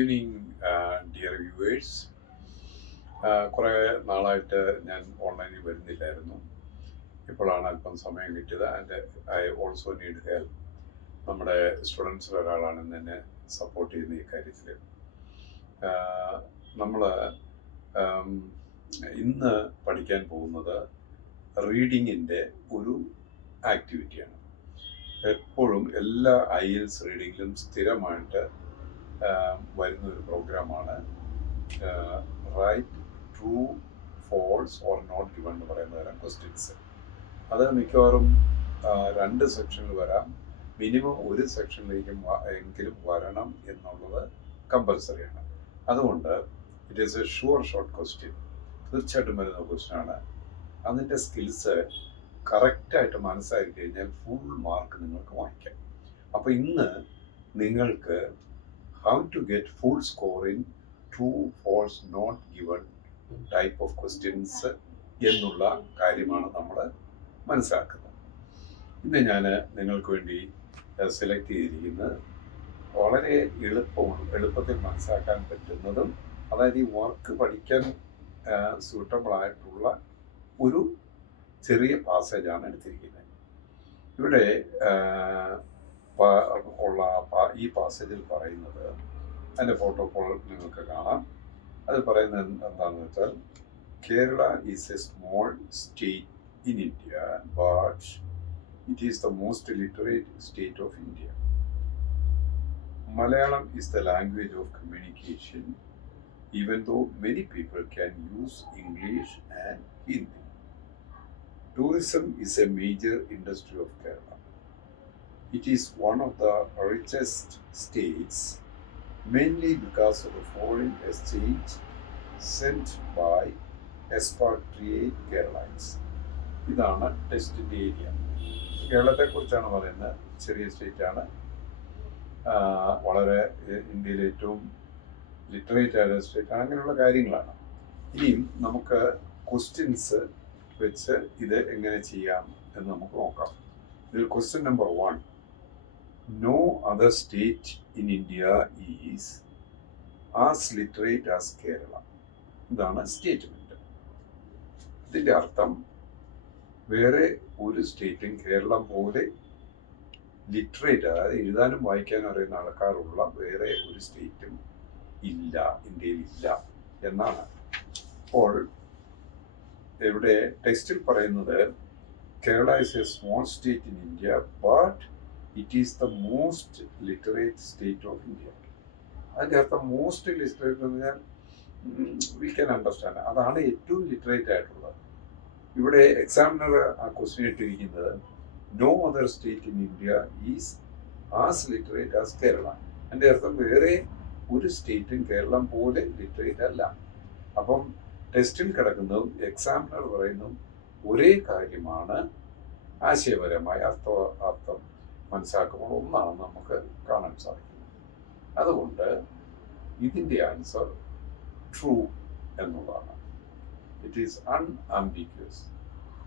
Evening dear viewers. കുറേ നാളായിട്ട് ഞാൻ ഓൺലൈനിൽ വരുന്നില്ലായിരുന്നു. ഇപ്പോഴാണ് അല്പം സമയം കിട്ടിയത്. And I also need help. നമ്മുടെ സ്റ്റുഡൻസിൽ ഒരാളാണ് എന്നെ സപ്പോർട്ട് ചെയ്യുന്ന ഈ കാര്യത്തിൽ. നമ്മൾ ഇന്ന് പഠിക്കാൻ പോകുന്നത് റീഡിങ്ങിൻ്റെ ഒരു ആക്ടിവിറ്റിയാണ്. എപ്പോഴും എല്ലാ IELTS റീഡിങ്ങിലും സ്ഥിരമായിട്ട് വരുന്ന ഒരു പ്രോഗ്രാമാണ് right, true, false or not given എന്ന് പറയുന്ന തരം ക്വസ്റ്റ്യൻസ്. അത് മിക്കവാറും 2 സെക്ഷനിൽ വരാം. മിനിമം ഒരു സെക്ഷനിലേക്കും എങ്കിലും വരണം എന്നുള്ളത് കമ്പൽസറിയാണ്. അതുകൊണ്ട് it is A sure short question. തീർച്ചയായിട്ടും വരുന്ന ക്വസ്റ്റ്യനാണ്. അതിൻ്റെ സ്കിൽസ് കറക്റ്റായിട്ട് മനസ്സിലാക്കി കഴിഞ്ഞാൽ ഫുൾ മാർക്ക് നിങ്ങൾക്ക് വാങ്ങിക്കാം. അപ്പോൾ ഇന്ന് നിങ്ങൾക്ക് how to get full score in true, false, not given type of questions എന്നുള്ള കാര്യമാണ് നമ്മൾ മനസ്സിലാക്കുന്നത്. ഇന്ന് ഞാൻ നിങ്ങൾക്ക് വേണ്ടി സെലക്ട് ചെയ്തിരിക്കുന്നത് വളരെ എളുപ്പത്തിൽ മനസ്സിലാക്കാൻ പറ്റുന്നതും, അതായത് ഈ വർക്ക് പഠിക്കാൻ സൂട്ടബിൾ ആയിട്ടുള്ള ഒരു ചെറിയ പാസേജാണ് എടുത്തിരിക്കുന്നത്. ഇവിടെ ഉള്ള ഈ പാസേജിൽ പറയുന്നത്, അതിൻ്റെ ഫോട്ടോ ഇപ്പോൾ നിങ്ങൾക്ക് കാണാം. അത് പറയുന്നത് എന്താണെന്ന് വെച്ചാൽ, Kerala is a small state in India but it is the most literate state of India. Malayalam is the language of communication even though many people can use English and Hindi. Tourism is a major industry of Kerala. It is one of the richest states, mainly because of the foreign exchange sent by expatriate Keralites. ഇതാണ് ടെസ്റ്റിൻ്റെ area. കേരളത്തെക്കുറിച്ചാണ് പറയുന്നത്. ചെറിയ സ്റ്റേറ്റാണ്, വളരെ ഇന്ത്യയിലെ ഏറ്റവും literate ആയ സ്റ്റേറ്റാണ്. അങ്ങനെയുള്ള കാര്യങ്ങളാണ്. ഇനിയും നമുക്ക് ക്വസ്റ്റ്യൻസ് വെച്ച് ഇത് എങ്ങനെ ചെയ്യാം എന്ന് നമുക്ക് നോക്കാം. ഇതിൽ question number 1, no other state in India is as literate as Kerala. ഇതാണ് സ്റ്റേറ്റ്മെന്റ്. ഇതിൻ്റെ അർത്ഥം, വേറെ ഒരു സ്റ്റേറ്റും കേരളം പോലെ ലിറ്ററേറ്റ്, അതായത് എഴുതാനും വായിക്കാനും അറിയുന്ന ആൾക്കാരുള്ള വേറെ ഒരു സ്റ്റേറ്റും ഇല്ല, ഇന്ത്യയിൽ ഇല്ല എന്നാണ്. അപ്പോൾ ഇവിടെ ടെക്സ്റ്റിൽ പറയുന്നത്, Kerala is A small state in India but it is the most literate state of India. അതിൻ്റെ അർത്ഥം മോസ്റ്റ് ലിറ്ററേറ്റ് എന്ന് പറഞ്ഞാൽ വി ക്യാൻ അണ്ടർസ്റ്റാൻഡ്, അതാണ് ഏറ്റവും ലിറ്ററേറ്റ് ആയിട്ടുള്ളത്. ഇവിടെ എക്സാമിനർ ആ ക്വസ്റ്റ്യൻ ഇട്ടിരിക്കുന്നത്, no other state in India is as literate as Kerala. അതിൻ്റെ അർത്ഥം വേറെ ഒരു സ്റ്റേറ്റും കേരളം പോലെ ലിറ്ററേറ്റ് അല്ല. അപ്പം ടെസ്റ്റിൽ കിടക്കുന്നതും എക്സാമിനർ പറയുന്നതും ഒരേ കാര്യമാണ്. ആശയപരമായ അർത്ഥം മനസ്സിലാക്കുമ്പോൾ ഒന്നാണെന്ന് നമുക്ക് കാണാൻ സാധിക്കും. അതുകൊണ്ട് ഇതിൻ്റെ ആൻസർ ട്രൂ എന്നുള്ളതാണ്. It is unambiguous.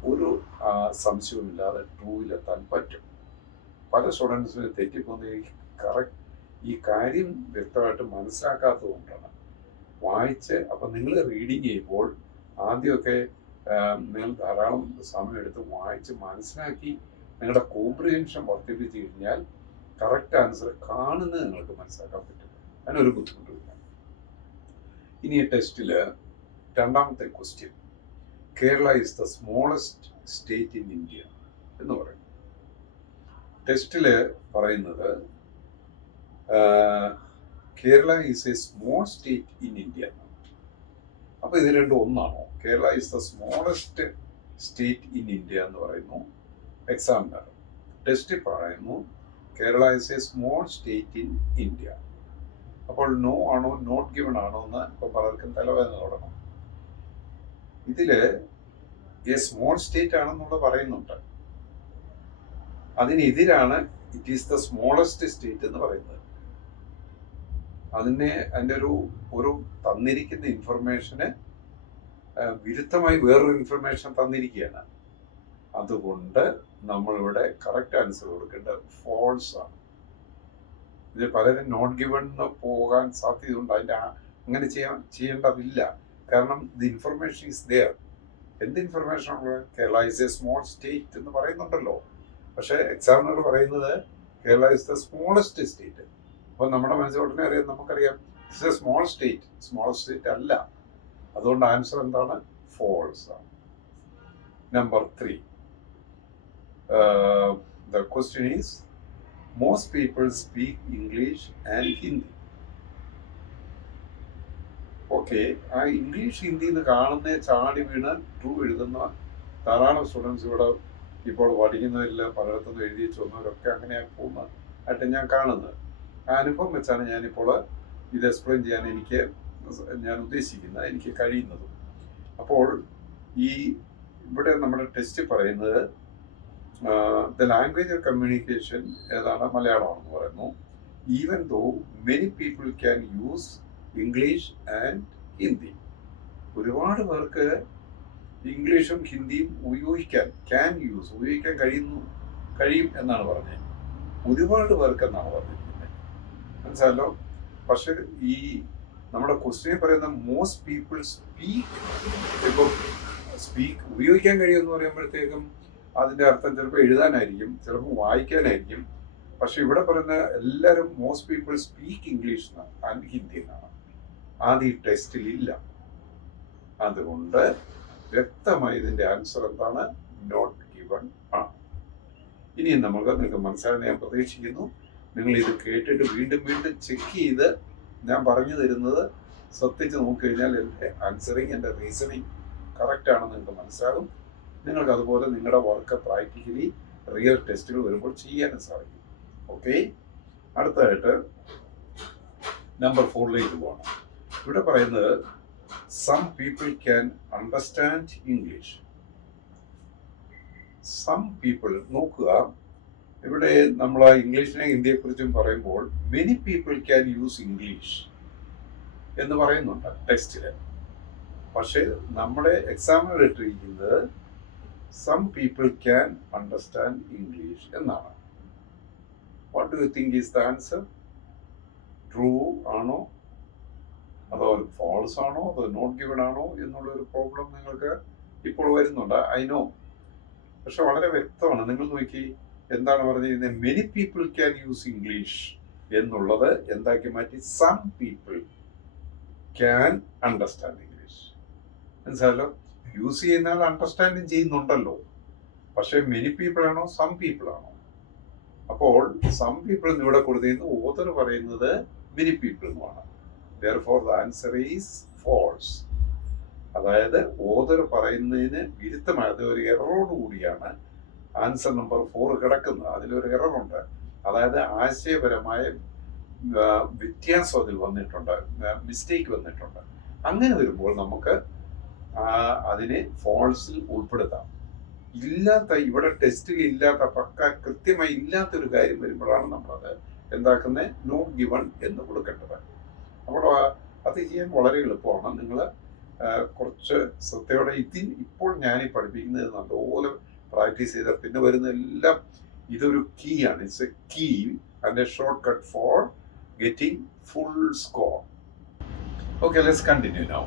ഒരു സംശയവുമില്ലാതെ ട്രൂവിലെത്താൻ പറ്റും. പല സ്റ്റുഡൻസിന് തെറ്റിപ്പോകുന്ന ഈ കാര്യം വ്യക്തമായിട്ട് മനസ്സിലാക്കാത്തത് കൊണ്ടാണ്. അപ്പം നിങ്ങൾ റീഡിങ് ചെയ്യുമ്പോൾ ആദ്യമൊക്കെ നിങ്ങൾ ധാരാളം സമയം എടുത്ത് വായിച്ച് മനസ്സിലാക്കി നിങ്ങളുടെ കോംപ്രിഹെൻഷൻ വർദ്ധിപ്പിച്ച് കഴിഞ്ഞാൽ കറക്റ്റ് ആൻസർ കാണുന്നത് നിങ്ങൾക്ക് മനസ്സിലാക്കാൻ പറ്റും. അതിനൊരു ബുദ്ധിമുട്ടില്ല. ഇനി ഈ ടെസ്റ്റിൽ രണ്ടാമത്തെ question, Kerala is the smallest state in India എന്ന് പറയും. ടെസ്റ്റിൽ പറയുന്നത്, Kerala is a small state in India. അപ്പോൾ ഇത് രണ്ടും ഒന്നാണോ? Kerala is the smallest state in India എന്ന് പറയുന്നു എക്സാമിനർ. ടെസ്റ്റിൽ പറയുന്നു Kerala is a small state in India. അപ്പോൾ നോ ആണോ നോട്ട് ഗിവൺ ആണോ എന്ന് ഇപ്പോൾ പലർക്കും തലവേദന തുടങ്ങും. ഇതിൽ എ സ്മോൾ സ്റ്റേറ്റ് ആണെന്നുള്ളത് പറയുന്നുണ്ട്. അതിനെതിരാണ് it is the smallest state എന്ന് പറയുന്നത്. അതിൻ്റെ ഒരു തന്നിരിക്കുന്ന ഇൻഫർമേഷന് വിരുദ്ധമായി വേറൊരു ഇൻഫർമേഷൻ തന്നിരിക്കുകയാണ്. അതുകൊണ്ട് നമ്മളിവിടെ കറക്റ്റ് ആൻസർ കൊടുക്കേണ്ടത് ഫോൾസ് ആണ്. ഇത് പലരും നോട്ട് ഗിവൺ പോകാൻ സാധ്യതയുണ്ട്. അങ്ങനെ ചെയ്യേണ്ടതില്ല. കാരണം ദി ഇൻഫർമേഷൻ ഈസ് ദെയർ. എന്ത് ഇൻഫർമേഷൻ ഉള്ളത്? Kerala is a small state എന്ന് പറയുന്നുണ്ടല്ലോ. പക്ഷേ എക്സാമിനർ പറയുന്നത് Kerala is the smallest state. അപ്പോൾ നമ്മുടെ മനസ്സിലോട്ടനെ അറിയാം, നമുക്കറിയാം it's A small state. Small state അല്ല. അതുകൊണ്ട് ആൻസർ എന്താണ്? ഫോൾസ് ആണ്. Number 3. The question is, most people speak English and Hindi. Okay, ആ ഇംഗ്ലീഷ് ഹിന്ദി എന്ന് കാണുന്ന ചാടി വീണ് ട്രൂ എഴുതുന്ന ധാരാളം സ്റ്റുഡൻസ് ഇവിടെ ഇപ്പോൾ പഠിക്കുന്നവരിൽ പലയിടത്തുനിന്ന് എഴുതി വന്നവരൊക്കെ അങ്ങനെ പോകുന്നതായിട്ട് ഞാൻ കാണുന്നത്. ആ അനുഭവം വെച്ചാണ് ഞാനിപ്പോൾ ഇത് എക്സ്പ്ലെയിൻ ചെയ്യാൻ ഞാൻ ഉദ്ദേശിക്കുന്നത്, എനിക്ക് കഴിയുന്നതും. അപ്പോൾ ഇവിടെ നമ്മുടെ ടെസ്റ്റ് പറയുന്നത് ദ ലാംഗ്വേജ് ഓഫ് കമ്മ്യൂണിക്കേഷൻ ഏതാണ്? മലയാളമാണെന്ന് പറയുന്നു. Even though many people can use English and Hindi. ഒരുപാട് പേർക്ക് ഇംഗ്ലീഷും ഹിന്ദിയും ഉപയോഗിക്കാൻ കഴിയും എന്നാണ് പറഞ്ഞത്. ഒരുപാട് പേർക്ക് എന്നാണ് പറഞ്ഞിരിക്കുന്നത്, മനസ്സിലല്ലോ. പക്ഷെ നമ്മുടെ ക്വസ്റ്റ്യൻ പറയുന്ന മോസ്റ്റ് പീപ്പിൾ സ്പീക്ക് ഉപയോഗിക്കാൻ കഴിയുമെന്ന് പറയുമ്പോഴത്തേക്കും അതിൻ്റെ അർത്ഥം ചിലപ്പോൾ എഴുതാനായിരിക്കും, ചിലപ്പോൾ വായിക്കാനായിരിക്കും. പക്ഷെ ഇവിടെ പറയുന്ന എല്ലാവരും most people speak English and Hindi എന്നാണ്. അത് ഈ ടെസ്റ്റിൽ ഇല്ല. അതുകൊണ്ട് വ്യക്തമായി ഇതിൻ്റെ ആൻസർ എന്താണ്? നോട്ട് ഗിവൺ ആണ്. ഇനിയും നിങ്ങൾക്ക് മനസ്സിലാക്കാൻ ഞാൻ പ്രതീക്ഷിക്കുന്നു. നിങ്ങൾ ഇത് കേട്ടിട്ട് വീണ്ടും ചെക്ക് ചെയ്ത് ഞാൻ പറഞ്ഞു തരുന്നത് ശ്രദ്ധിച്ച് നോക്കിക്കഴിഞ്ഞാൽ എൻ്റെ ആൻസറിങ്, എൻ്റെ റീസണിങ് കറക്റ്റ് ആണെന്ന് നിങ്ങൾക്ക് മനസ്സിലാകും. നിങ്ങൾക്ക് അതുപോലെ നിങ്ങളുടെ വർക്ക് പ്രാക്ടിക്കലി റിയൽ ടെസ്റ്റുകൾ വരുമ്പോൾ ചെയ്യാനും സാധിക്കും. ഓക്കെ, അടുത്തതായിട്ട് നമ്പർ 4ലേക്ക് പോകണം. ഇവിടെ പറയുന്നത് some people can understand English. Some people നോക്കുക, ഇവിടെ നമ്മൾ ഇംഗ്ലീഷിനെ ഹിന്ദിയെക്കുറിച്ചും പറയുമ്പോൾ many people can use English എന്ന് പറയുന്നുണ്ട് ടെക്സ്റ്റിൽ. പക്ഷേ നമ്മുടെ എക്സാമിനർ ഇട്ടിരിക്കുന്നത് some people can understand English എന്നാണ്. What do you think is the answer? True ആണോ, അതോ ഫോൾസ് ആണോ, അതോ നോട്ട് ഗിവൺ ആണോ എന്നുള്ളൊരു പ്രോബ്ലം നിങ്ങൾക്ക് ഇപ്പോൾ വരുന്നുണ്ട്, ഐ നോ. പക്ഷെ വളരെ വ്യക്തമാണ്. നിങ്ങൾ നോക്കി എന്താണ് പറഞ്ഞിരുന്നത്? Many people can use English എന്നുള്ളത് എന്താക്കി മാറ്റി? Some people can understand English. മനസ്സിലല്ലോ, യൂസ് ചെയ്യുന്ന ആൾ അണ്ടർസ്റ്റാൻഡും ചെയ്യുന്നുണ്ടല്ലോ. പക്ഷെ മെനി പീപ്പിൾ ആണോ, സം പീപ്പിൾ ആണോ? അപ്പോൾ സം പീപ്പിൾ എന്ന് ഇവിടെ കൊടുത്തിരുന്നു, ഓതർ പറയുന്നത് മെനി പീപ്പിൾ എന്നുമാണ്. Therefore the answer is false. അതായത് ഓതർ പറയുന്നതിന് വിരുദ്ധമായത് ഒരു എററോട് കൂടിയാണ് ആൻസർ നമ്പർ 4 കിടക്കുന്നത്. അതിലൊരു എററുണ്ട്. അതായത് ആശയപരമായ വ്യത്യാസം അതിൽ വന്നിട്ടുണ്ട്, മിസ്റ്റേക്ക് വന്നിട്ടുണ്ട്. അങ്ങനെ വരുമ്പോൾ നമുക്ക് അതിനെ ഫോൾസിൽ ഉൾപ്പെടുത്താം. ഇവിടെ ടെസ്റ്റിൽ ഇല്ലാത്ത കൃത്യമായി ഇല്ലാത്തൊരു കാര്യം വരുമ്പോഴാണ് നമ്മളത് എന്താക്കുന്നത്? നോട്ട് ഗിവൺ എന്ന് കൊടുക്കേണ്ടത്. അപ്പോൾ അത് ചെയ്യാൻ വളരെ എളുപ്പമാണ്. നിങ്ങൾ കുറച്ച് ശ്രദ്ധയോടെ ഇപ്പോൾ ഞാനീ പഠിപ്പിക്കുന്നത് നല്ലപോലെ പ്രാക്ടീസ് ചെയ്താൽ പിന്നെ വരുന്നതെല്ലാം ഇതൊരു കീ ആണ്. It's a key and a shortcut for getting full score. Okay, let's continue now.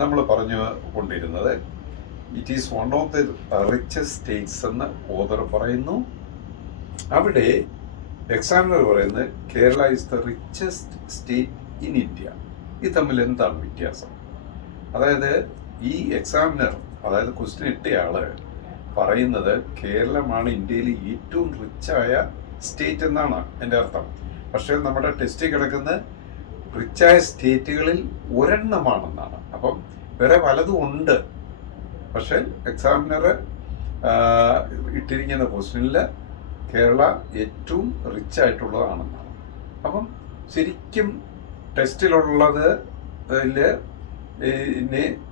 നമ്മൾ പറഞ്ഞു കൊണ്ടിരുന്നത് it is one of the richest states എന്ന് ഓതർ പറയുന്നു. അവിടെ എക്സാമിനർ പറയുന്നത് Kerala is the richest state in India. ഇത് തമ്മിൽ എന്താണ് വ്യത്യാസം? അതായത് ഈ എക്സാമിനർ, അതായത് ക്വസ്റ്റ്യൻ ഇട്ടയാള് പറയുന്നത് കേരളമാണ് ഇന്ത്യയിൽ ഏറ്റവും റിച്ചായ സ്റ്റേറ്റ് എന്നാണ് എൻ്റെ അർത്ഥം. പക്ഷേ നമ്മുടെ ടെസ്റ്റിൽ കിടക്കുന്ന റിച്ചായ സ്റ്റേറ്റുകളിൽ ഒരെണ്ണമാണെന്നാണ്. അപ്പം വേറെ പലതും ഉണ്ട്. പക്ഷെ എക്സാമിനർ ഇട്ടിരിക്കുന്ന ക്വസ്റ്റ്യനിൽ കേരള ഏറ്റവും റിച്ചായിട്ടുള്ളതാണെന്നാണ്. അപ്പം ശരിക്കും ടെസ്റ്റിലുള്ളത്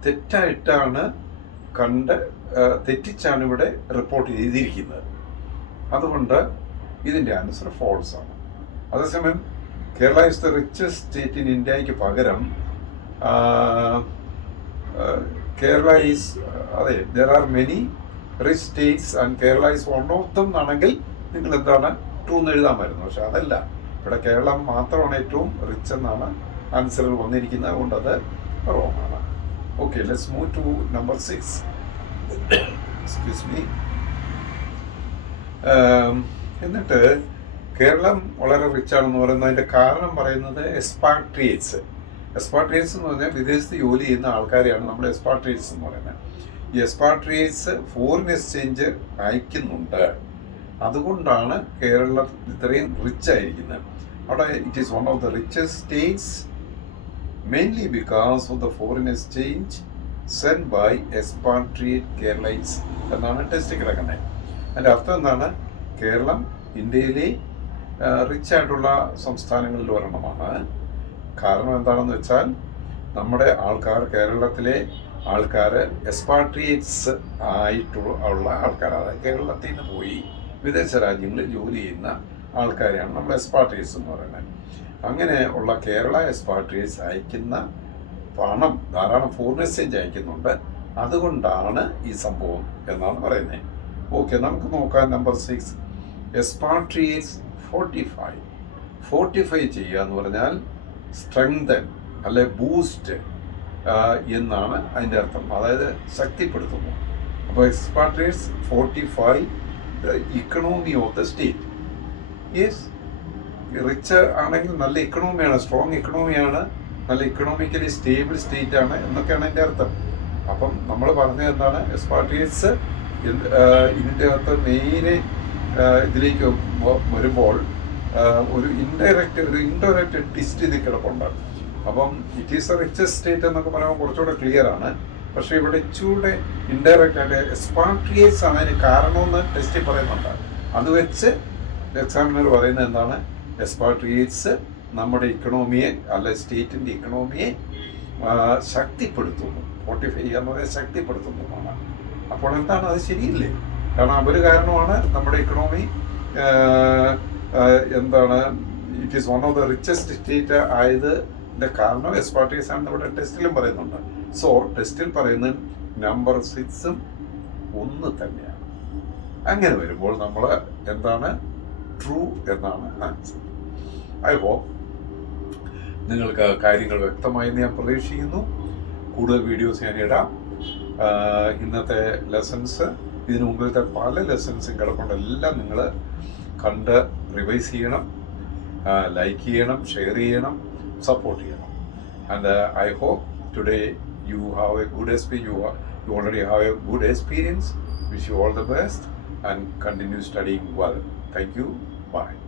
തെറ്റായിട്ടാണ് തെറ്റിച്ചാണ് ഇവിടെ റിപ്പോർട്ട് ചെയ്തിരിക്കുന്നത്. അതുകൊണ്ട് ഇതിൻ്റെ ആൻസർ ഫോൾസ് ആണ്. അതേസമയം Kerala is the richest state in ഇന്ത്യക്ക് പകരം കേരള ഈസ്, അതെ, there are many rich States and Kerala is one of them എന്നാണെങ്കിൽ നിങ്ങൾ എന്താണ് ട്രൂ എന്ന് എഴുതാമായിരുന്നു. പക്ഷെ അതല്ല, ഇവിടെ കേരളം മാത്രമാണ് ഏറ്റവും റിച്ച് എന്നാണ് ആൻസറിൽ വന്നിരിക്കുന്നത്, അതുകൊണ്ട് അത് റോങ് ആണ്. Okay, let's move to number 6. Excuse me. എന്നിട്ട് കേരളം വളരെ റിച്ച് ആണെന്ന് പറയുന്നതിൻ്റെ കാരണം പറയുന്നത് എക്സ്പാട്രിയേറ്റ്സ്. എക്സ്പാട്രിയേറ്റ്സ് എന്ന് പറഞ്ഞാൽ വിദേശത്ത് ജോലി ചെയ്യുന്ന ആൾക്കാരെയാണ് നമ്മൾ എക്സ്പാട്രിയേറ്റ്സ് എന്ന് പറയുന്നത്. ഈ എക്സ്പാട്രിയേറ്റ്സ് ഫോറിൻ എക്സ്ചേഞ്ച് അയക്കുന്നുണ്ട്, അതുകൊണ്ടാണ് കേരളം ഇത്രയും റിച്ച് ആയിരിക്കുന്നത്. അവിടെ it is one of the richest states mainly because of the foreign exchange send by expatriate Keralites എന്നാണ് ടെസ്റ്റ് കിടക്കുന്നത്. അതിൻ്റെ അർത്ഥം എന്താണ്? കേരളം ഇന്ത്യയിലെ റിച്ച് ആയിട്ടുള്ള സംസ്ഥാനങ്ങളിൽ ഒരെണ്ണമാണ്. കാരണം എന്താണെന്ന് വെച്ചാൽ നമ്മുടെ ആൾക്കാർ, കേരളത്തിലെ ആൾക്കാർ എക്സ്പാട്രിയേറ്റ്സ് ആയിട്ടുള്ള ആൾക്കാർ, അതായത് കേരളത്തിൽ നിന്ന് പോയി വിദേശ രാജ്യങ്ങളിൽ ജോലി ചെയ്യുന്ന ആൾക്കാരെയാണ് നമ്മൾ എക്സ്പാട്രിയേറ്റ്സ് എന്ന് പറയുന്നത്. അങ്ങനെ ഉള്ള കേരള എക്സ്പാട്രിയേറ്റ്സ് അയക്കുന്ന പണം ധാരാളം ഫോറിൻ എക്സ്ചേഞ്ച് അയക്കുന്നുണ്ട്, അതുകൊണ്ടാണ് ഈ സംഭവം എന്നാണ് പറയുന്നത്. ഓക്കെ, നമുക്ക് നോക്കാം നമ്പർ 6. എക്സ്പാട്രിയേറ്റ്സ് ഫോർട്ടിഫൈ ചെയ്യുക എന്ന് പറഞ്ഞാൽ സ്ട്രെങ്തൻ അല്ലെ ബൂസ്റ്റ് എന്നാണ് അതിൻ്റെ അർത്ഥം, അതായത് ശക്തിപ്പെടുത്തുന്നു. അപ്പോൾ expatriates fortify the economy of the state. Yes, rich ആണെങ്കിൽ നല്ല ഇക്കണോമിയാണ്, സ്ട്രോങ് ഇക്കണോമിയാണ്, നല്ല ഇക്കണോമിക്കലി സ്റ്റേബിൾ സ്റ്റേറ്റ് ആണ് എന്നൊക്കെയാണ് അതിൻ്റെ അർത്ഥം. അപ്പം നമ്മൾ പറഞ്ഞത് എന്താണ്? എക്സ്പാട്രിയേറ്റ്സ് ഇതിൻ്റെ അകത്ത് മെയിൻ ഇതിലേക്ക് വരുമ്പോൾ ഒരു ഇൻഡയറക്റ്റ് ട്വിസ്റ്റ് ഇതിൽ കിടപ്പുണ്ട്. അപ്പം it is A richest state എന്നൊക്കെ പറയുമ്പോൾ കുറച്ചുകൂടെ ക്ലിയർ ആണ്. പക്ഷേ ഇവിടെ ഇച്ചിരൂടെ ഇൻഡയറക്റ്റ് ആയിട്ട് എക്സ്പാട്രിയേറ്റ്സ് ആണ് അതിന് കാരണമെന്ന് ടെസ്റ്റിൽ പറയുന്നുണ്ട്. അത് വെച്ച് എക്സാമിനർ പറയുന്നത് എന്താണ്? എക്സ്പാട്രിയേറ്റ്സ് നമ്മുടെ ഇക്കണോമിയെ അല്ലെ സ്റ്റേറ്റിൻ്റെ ഇക്കണോമിയെ ശക്തിപ്പെടുത്തുന്നു. ഫോർട്ടിഫൈ എന്ന് പറയാൻ ശക്തിപ്പെടുത്തുന്നതാണ്. അപ്പോൾ എന്താണ്? അത് ശരിയില്ലേ? കാരണം അവർ കാരണമാണ് നമ്മുടെ ഇക്കണോമി എന്താണ് it is one of the richest state ആയതിൻ്റെ കാരണം എക്സ്പാട്രിയേറ്റ്സ് ആണെന്ന് ഇവിടെ ടെസ്റ്റിലും പറയുന്നുണ്ട്. സോ ടെസ്റ്റിൽ പറയുന്ന നമ്പർ 6ഉം ഒന്ന് തന്നെയാണ്. അങ്ങനെ വരുമ്പോൾ നമ്മൾ എന്താണ്? ട്രൂ എന്നാണ് ആൻസർ. ഐ ഹോപ്പ് നിങ്ങൾക്ക് കാര്യങ്ങൾ വ്യക്തമായെന്ന് ഞാൻ പ്രതീക്ഷിക്കുന്നു. കൂടുതൽ വീഡിയോസ് ഞാൻ ഇടാം. ഇന്നത്തെ ലെസൺസ്, ഇതിനു മുമ്പിലത്തെ പല ലെസൺസും കിടപ്പുണ്ട്, എല്ലാം നിങ്ങൾ കണ്ട് റിവൈസ് ചെയ്യണം, ലൈക്ക് ചെയ്യണം, ഷെയർ ചെയ്യണം, സപ്പോർട്ട് ചെയ്യണം. And I hope today you have a good experience. You already have a good experience. Wish you all the best and continue studying well. Thank you. Bye.